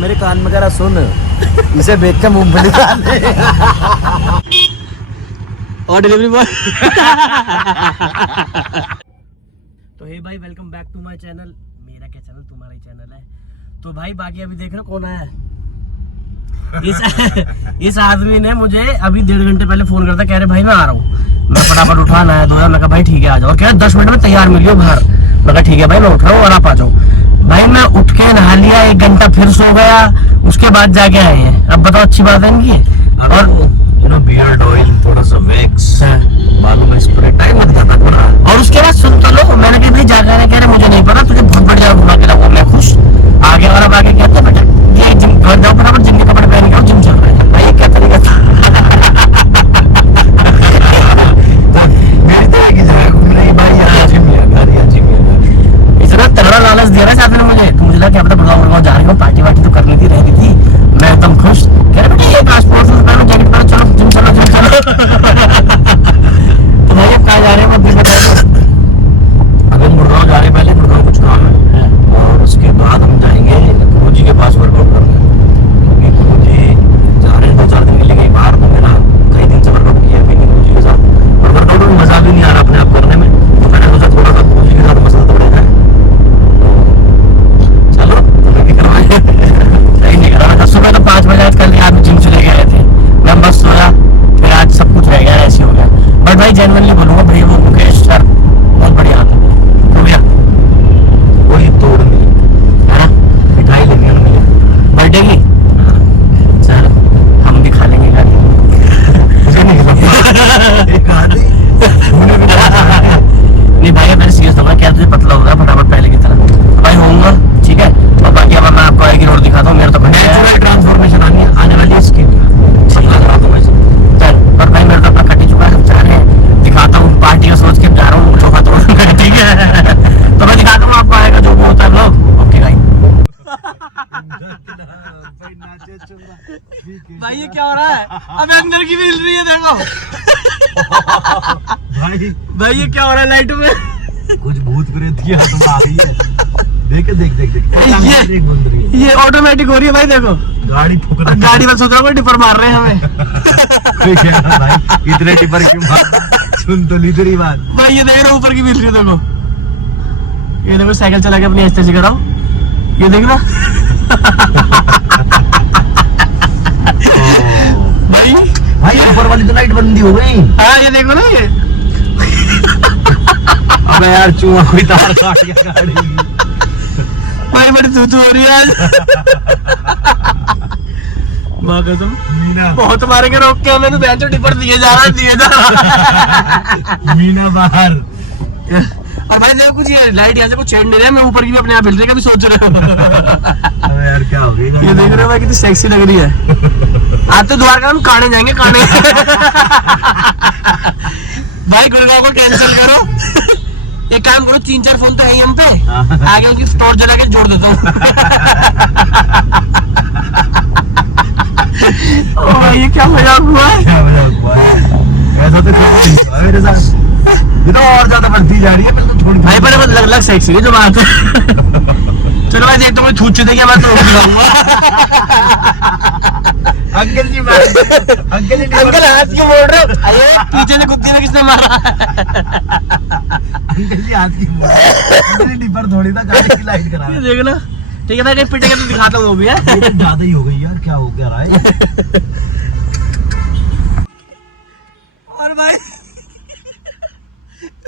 मेरे कान में कह रहा सुन, इसे बेच के मूंगफली खाने। और डिलीवरी बॉय। तो हे भाई, welcome back to my channel. मेरा क्या चैनल, तुम्हारा ही चैनल है। तो भाई बाकी अभी देख रहे कौन आया है। इस आदमी ने मुझे अभी 1.5 घंटे पहले फोन करता, कह रहे भाई मैं आ रहा हूँ। मैं फटाफट उठा नया धोया, मैं कहा भाई ठीक है आ जाओ। और कह रहे 10 मिनट में तैयार मिलियो बाहर। मैं कहा ठीक है भाई मैं उठ रहा हूँ और आप आ जाओ। भाई मैं उठ के नहा लिया, 1 घंटा फिर सो गया, उसके बाद जाके आए हैं। अब बताओ अच्छी बात है इनकी। और बियर्ड ऑयल, थोड़ा सा वैक्स, बालों में स्प्रे, टाइम लग जाता थोड़ा। और उसके बाद सुन तो लो, मैंने कहा भाई जाकर कह रहे मुझे नहीं पता, तुझे बहुत बढ़िया घुमा के लाऊंगा। मैं खुश। आगे वाला आगे कहता बेटा ये जिम घर जाओ, फटाफट जिम के कपड़े पहन के जिम चल रहे हैं। भाई क्या तरीका था। मेरी तरह की जगह घूम रही भाई, यहाँ जिम या जिम। इतना तगड़ा लालच दे रहा है साथ में मुझे। तो मुझे लगा क्या पता गुड़गांव जा रही हूँ, पार्टी वार्टी तो करनी थी, रहनी थी। मैं एकदम खुश। कह रहे बेटा ये पासपोर्ट पहनो, जैकेट पहनो, चलो जिम चलो जिम चलो। तो भाई अब कहाँ जा रहे हैं अभी बताओ। अभी हम गुड़गांव जा रहे हैं, पहले गुड़गांव कुछ काम है और उसके बाद हम जाएंगे गुरुजी के पास वर्कआउट करने। क्योंकि गुरुजी जा रहे हैं 2-4 दिन के लिए कहीं बाहर, तो मेरा कई दिन से वर्कआउट किया भी नहीं गुरुजी के साथ, और वर्कआउट में मजा भी नहीं आ रहा अपने आप करने में। तो मैंने सोचा थोड़ा सा गुरुजी के साथ मसल तोड़े जाए। चलो तुम्हें भी करवाए। सही नहीं करा। मैं सुबह तो 5 बजे आज कल आदमी जिम चले गए थे, मैं बस सोया, फिर आज सब कुछ रह गया, ऐसे हो गया। बट भाई जेन्युइनली बोलूंगा भाई, वो मुकेश सर बहुत बढ़िया आदमी है। तो भैया कोई तोड़ नहीं है ना, मिठाई लेनी है मुझे बर्थडे की। चल हम भी खा लेंगे गाड़ी। मुझे नहीं एक आदमी नहीं भाई मैं सीरियस होगा, क्या तुझे पतला हो रहा है फटाफट पहले की तरह। भाई होऊंगा ठीक है। और बाकी अब मैं आपको आगे रोड दिखाता हूँ, मेरा तो नेचुरल ट्रांसफॉर्मेशन आने वाली है इसकी। पर भाई मेरा तो अपना कट ही चुका है, जा रहे हैं दिखाता हूँ। पार्टी का सोच के जा रहा हूँ, लोग तो ठीक है। तो मैं दिखाता हूँ आपको, आएगा जो भी होता है लोग। ओके भाई। भाई ये क्या हो रहा है, अबे अंदर की भी हिल रही है देखो। भाई ये क्या हो रहा है, लाइट में कुछ भूत प्रेत की आत्मा आ रही है। देख बंद रही है। ये ऑटोमेटिक हो रही है भाई, देखो गाड़ी ठुक रही है। गाड़ी में सोच रहा हूँ टिपर मार रहे हैं हमें। भाई इतने टिपर क्यों मार, सुन तो ली तेरी बात। भाई ये देख रहे हो ऊपर की मिल रही है देखो। ये देखो साइकिल चला के अपनी ऐसे कराओ, ये देख रहा। भाई ऊपर वाली तो लाइट बंदी हो गई। हाँ ये देखो ना ये। अबे यार चूहा कोई तार काट गया गाड़ी की। भाई बड़ी तू हो रही है आज। माँ कसम बहुत मारेंगे रोक के हमें, तो बेंचो टिपर दिए जा रहा। मीना बाहर। और भाई देखो कुछ ये लाइट यहाँ से कुछ चेंज नहीं रहा है, मैं ऊपर की भी अपने आप हिल रही है, कभी सोच रहे हो। अबे यार क्या हो गया, ये देख रहे हो भाई कितनी सेक्सी लग रही है। आज तो द्वारका हम काने जाएंगे काने। भाई गुड़गांव को कैंसिल करो, एक काम करो 3-4 फोन तो है ही हम पे, आगे उनकी स्टोर जला के जोड़ देता हूँ। ये क्या मजाक हुआ है। ऐसा तो मेरे साथ ये तो और ज्यादा बढ़ती जा रही है। मैं तो थोड़ी भाई पर लग सेक्सी है जो बात है। चलो भाई देख तो मुझे छूट देगी, मैं तो अंकल जी अंकल हाथ क्यों मोड़ रहे हो, अरे पीछे से कुत्ते ने किसने मारा। अंकल जी हाथ की डिपर थोड़ी था, गाड़ी की लाइट करा ये देख ना। ठीक है भाई पिटेगा तो दिखाता हूँ वो भी है। ज्यादा ही हो गई यार, क्या हो क्या रहा है। और भाई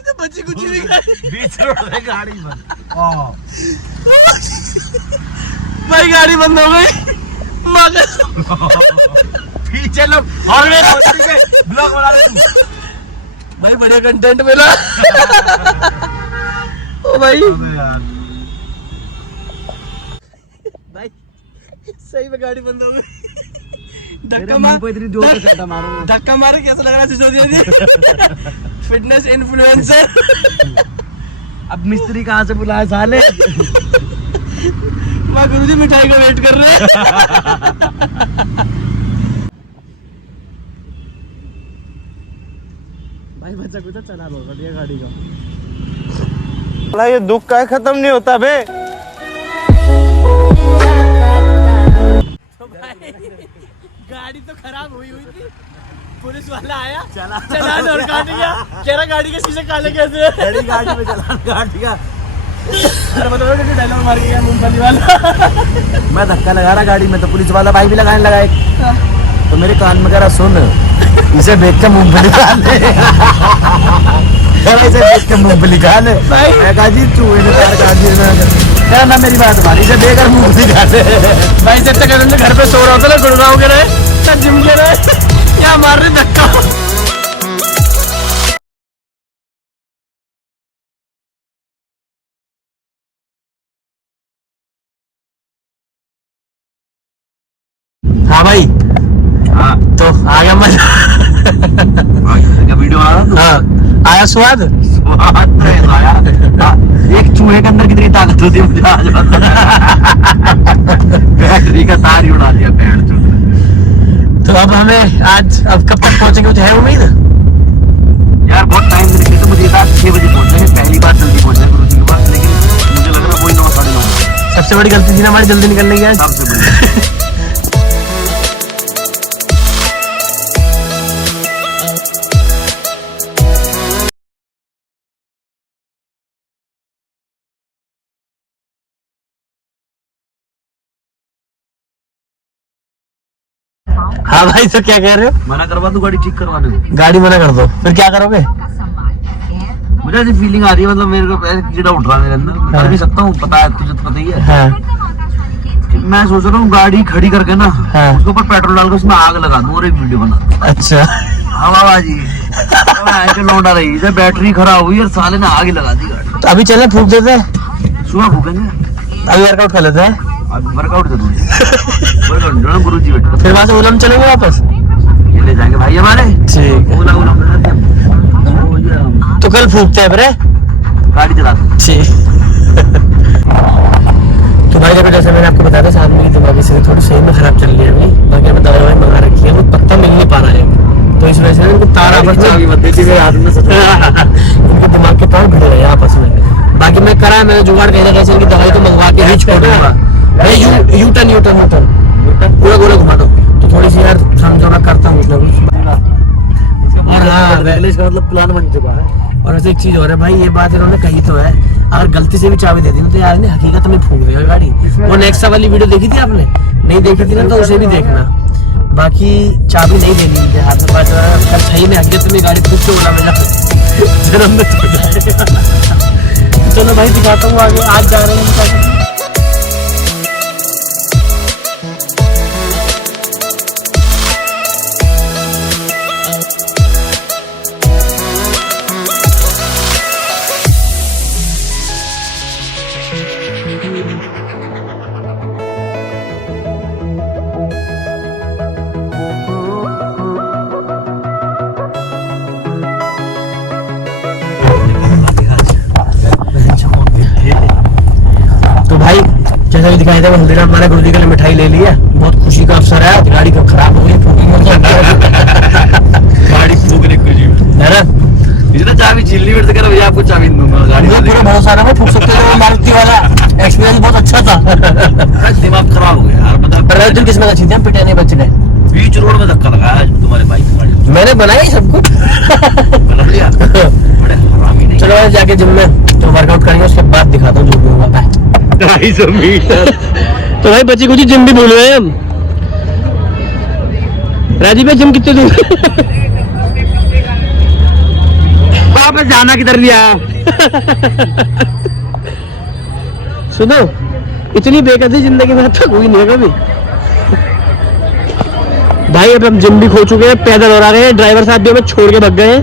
तो बच्ची कुछ नहीं बीच रोड में गाड़ी बंद। भाई गाड़ी बंद हो गई। पीछे लोग और ब्लॉग बना रहे तू। भाई बढ़िया कंटेंट मिला। ओ भाई भाई सही में गाड़ी बंद हो गई। धक्का मारे कैसा लग रहा है सिसोदिया जी। Fitness influencer. अब मिस्त्री कहाँ से बुलाया साले। मैं गुरुजी मिठाई का वेट कर रहे हैं। भाई बच्चा कुछ चला बहुत बढ़िया गाड़ी का। ये दुख का खत्म नहीं होता बे। गाड़ी तो खराब हुई थी, पुलिस वाला आया चलान और काट गया, कह रहा गाड़ी के शीशे काले कैसे, गाड़ी में चलान काट दिया। अरे डायलॉग मार गया मूंगफली वाला। मैं धक्का लगा रहा गाड़ी में, तो पुलिस वाला भाई भी लगाने लगा एक, तो मेरे कान में कह रहा सुन, इसे देख के मूंगफली खा ले, इसे देख के मूंगफली खा ले। मैं कहा जी चूहे ने तार काट दिया, ना मेरी बात मानी, इसे देकर मूंगफली खा ले। भाई जब तक घर पे सो रहा होता ना, गुड़गांव के रहे, जिम के रहे, या मार रहे धक्का। हाँ भाई, हाँ तो आ गया मजा, वीडियो आ रहा। हाँ आया स्वाद, स्वाद आया। एक चूहे के अंदर कितनी ताकत होती है मुझे आज पता है। बैटरी का तार ही उड़ा दिया पैर चूहे। तो अब हमें आज, अब कब तक पहुंचेंगे कुछ है उम्मीद? यार बहुत टाइम लगे, तो मुझे 6 बजे पहुंचेंगे, पहली बार जल्दी पहुंचे गुरु जी के पास, लेकिन मुझे लग रहा है वही 9 साढ़े 9 बजे। सबसे बड़ी गलती थी ना हमारी जल्दी निकलने की आज। सबसे बड़ी। हाँ भाई, तो क्या कह रहे हो? मना करवा दूं गाड़ी ठीक करवाने को? गाड़ी मना कर दो, फिर क्या करोगे? मुझे ऐसी फीलिंग आ रही है, मतलब मेरे को ऐसे कीड़ा उठ रहा है मेरे अंदर। मैं कर भी सकता हूँ, पता है, तुझे तो पता ही है। हाँ। मैं सोच रहा हूँ गाड़ी खड़ी करके ना, हाँ। उसके ऊपर पेट्रोल डाल के उसमें आग लगा दूं और एक वीडियो बना दूं। अच्छा। हाँ बाबा जी, ऐसे लौटा रही है, बैटरी खराब हुई और साले ने आग ही लगा दी गाड़ी। तो अभी चले फूक देते हैं, सुबह फूकेंगे, अभी वर्कआउट कर लेते हैं, अब वर्कआउट करूंगी। वर्कआउट जो गुरु जी बैठे, फिर वहां से उलम चलेंगे वापस। ये ले जाएंगे भाई हमारे। ठीक है, ओला ओला में रहते हैं। तो कल फूकते हैं बरे, गाड़ी चला दो। ठीक। तो भाई देखो, जैसे मैंने आपको बताया था, साथ में दिमागी से थोड़ी सही में खराब चल रही है अभी, बाकी हमें दवाई मंगा रखी है, वो पत्ता मिल नहीं पा रहा है, तो इस वजह से इनको तार आपस में इनके दिमाग के तार भिड़ रहे हैं आपस में। बाकी मैं करा, मैंने जुगाड़ कैसे कैसे इनकी दवाई तो मंगवा के ही छोड़ूंगा। यू टर्न पूरा गोला घुमा दो, तो थोड़ी सी यार समझौता करता हूँ और हाँ, इसका मतलब प्लान बन चुका है। और ऐसे एक चीज और है भाई, ये बात इन्होंने कही तो है, अगर गलती से भी चाबी दे दी ना, तो यार नहीं हकीकत में फूक देगा गाड़ी। वो नेक्सा वाली वीडियो देखी थी आपने? नहीं देखी थी ना, तो उसे भी देखना। बाकी चाबी नहीं देनी मुझे हाथ में, बात अगर सही में हकीकत में गाड़ी खुद से बोला मेरा जन्म में तो जाएगा। चलो भाई दिखाता हूँ आगे, आज जा रहे हैं। तो भाई जैसा भी दिखाई था, हल्दीराम हमारे गुरु जी के लिए मिठाई ले लिया, बहुत खुशी का अवसर है। गाड़ी को खराब हो गई, गाड़ी फूकने खुशी में है ना, इसने चाबी छीन ली मेरे से, कर भैया आपको चाबी दूंगा गाड़ी मुझे पूरा भरोसा है, फूक सकते थे। मारुति वाला एक्सपीरियंस बहुत अच्छा था। दिमाग खराब हो गया यार, बता। पर दिन किसमें अच्छी थी, पिटे नहीं बच गए, बीच रोड में धक्का लगाया तुम्हारे बाइक गाड़ी। मैंने बनाया ही सब कुछ। बना लिया, बड़े हरामी नहीं। चलो जाके जिम में जो वर्कआउट करेंगे उसके बाद दिखाता हूँ जो भी होगा। 250 मीटर। तो भाई बची कुछ जिम भी भूल गए हम। राजीव भाई जिम कितने दूर? वापस जाना किधर लिया? सुनो, इतनी बेकसी जिंदगी में तक हुई नहीं है कभी। भाई अब हम जिम भी खो चुके हैं, पैदल और आ गए हैं, ड्राइवर साहब भी हमें छोड़ के भाग गए हैं।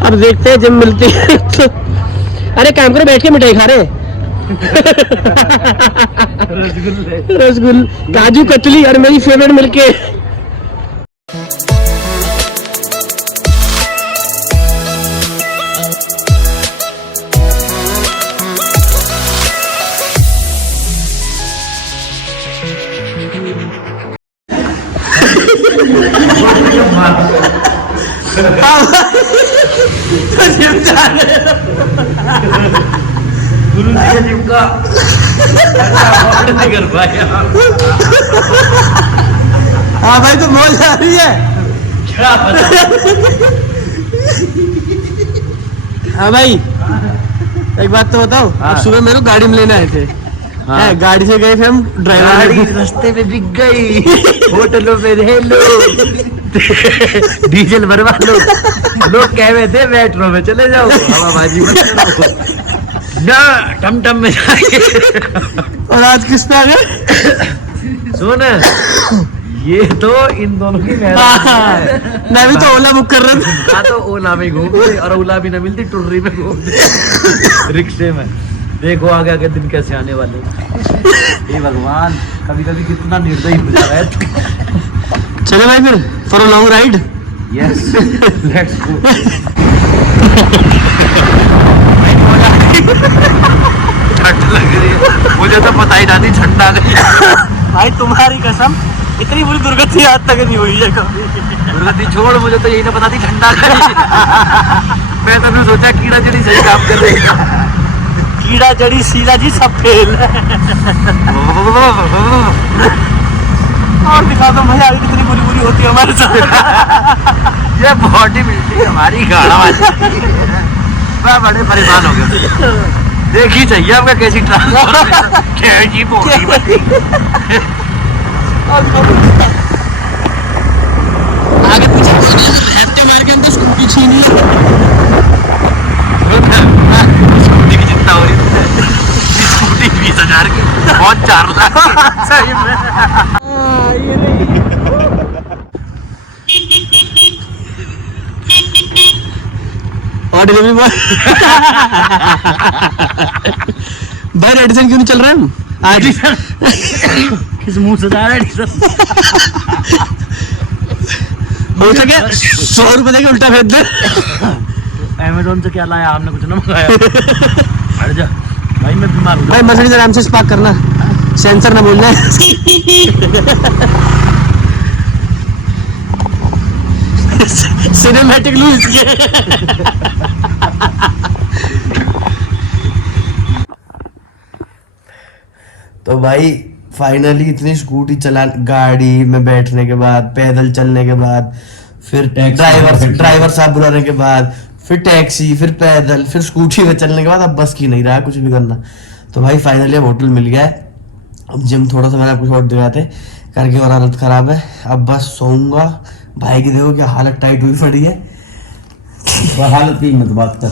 अब देखते हैं जिम मिलती है तो। अरे काम करो, बैठ के मिठाई खा रहे हैं। रसगुल्ले, काजू कतली और मेरी फेवरेट मिलके। गुरु जी का जिम का कर पाया। हाँ भाई तो मौज आ रही है। क्या पता। हाँ भाई एक बात तो बताओ, हाँ। अब सुबह मेरे को गाड़ी में लेने आए थे। हाँ। है, गाड़ी से गए थे हम, गाड़ी ड्राइवर रास्ते में बिक गई, होटलों में रह लो, डीजल भरवा लो। लोग कह रहे थे मेट्रो में चले जाओ, हवाबाजी मत करो ना, टमटम में जाइए। और आज किस पे आ गए? सुन, ये तो इन दोनों की मेहनत है। मैं भी तो ओला बुक कर रहा था। हाँ तो ओला में घूमते, और ओला भी ना मिलती, टुर्री में घूमते, रिक्शे में। देखो आगे आगे दिन कैसे आने वाले। हे भगवान, कभी कभी कितना निर्दयी हो जा रहा है। चले भाई फिर for a long ride. Yes, let's go. ठंड लग रही है, मुझे तो पता ही नहीं ठंड आ गई। भाई तुम्हारी कसम, इतनी बुरी दुर्गति आज तक नहीं हुई है कभी। दुर्गति छोड़, मुझे तो यही ना पता थी ठंड आ गई। मैं तो भी सोचा कीड़ा जड़ी सही काम कर रही है। कीड़ा जड़ी शीला जी सब फेल। और दिखा दो भैया आगे कितनी बुरी बुरी होती है हमारे साथ। ये बॉडी बिल्डिंग हमारी गाड़ा वाली। मैं बड़े परेशान हो गया। देखी चाहिए आपका कैसी ट्रांसफर, कैसी बॉडी बनी। आगे पीछे हफ्ते मार के हमको स्कूटी छीनी। स्कूटी की चिंता हो रही है। स्कूटी 20,000 की, बहुत 4 लाख। सही में। ये नहीं। और डिलीवरी बॉय भाई रेडिसन क्यों नहीं चल रहा है हम आज? किस मुंह से जा रहा है? हो सके 100 रुपए देके उल्टा भेज दे। अमेज़न से क्या लाया आपने? कुछ ना मंगाया। हट जा भाई, मैं बीमार हूँ। भाई मर्सिडीज आराम से स्पार्क करना, सेंसर ना बोलना है। सिनेमैटिक लूज तो भाई फाइनली इतनी स्कूटी चला, गाड़ी में बैठने के बाद, पैदल चलने के बाद, फिर ड्राइवर साहब बुलाने के बाद, फिर टैक्सी, फिर पैदल, फिर स्कूटी में चलने के बाद अब बस की नहीं रहा कुछ भी करना। तो भाई फाइनली अब होटल मिल गया है। अब जिम थोड़ा सा मैंने आपको शॉर्ट दिखाए थे करके, और हालत खराब है। अब बस सोऊंगा। भाई की देखो क्या हालत टाइट हुई पड़ी है। हालत की मत बात कर।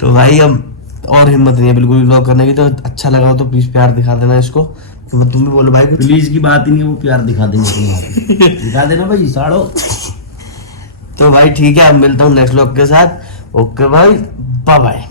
तो भाई अब और हिम्मत नहीं है बिल्कुल ब्लॉग करने की। तो अच्छा लगा हो तो प्लीज प्यार दिखा देना इसको। तुम भी बोलो भाई कुछ। प्लीज की बात ही नहीं है, वो प्यार दिखा देंगे। दिखा देना भाई साड़ो। तो भाई ठीक है, अब मिलता हूँ नेक्स्ट ब्लॉग के साथ। ओके भाई, बाय बाय।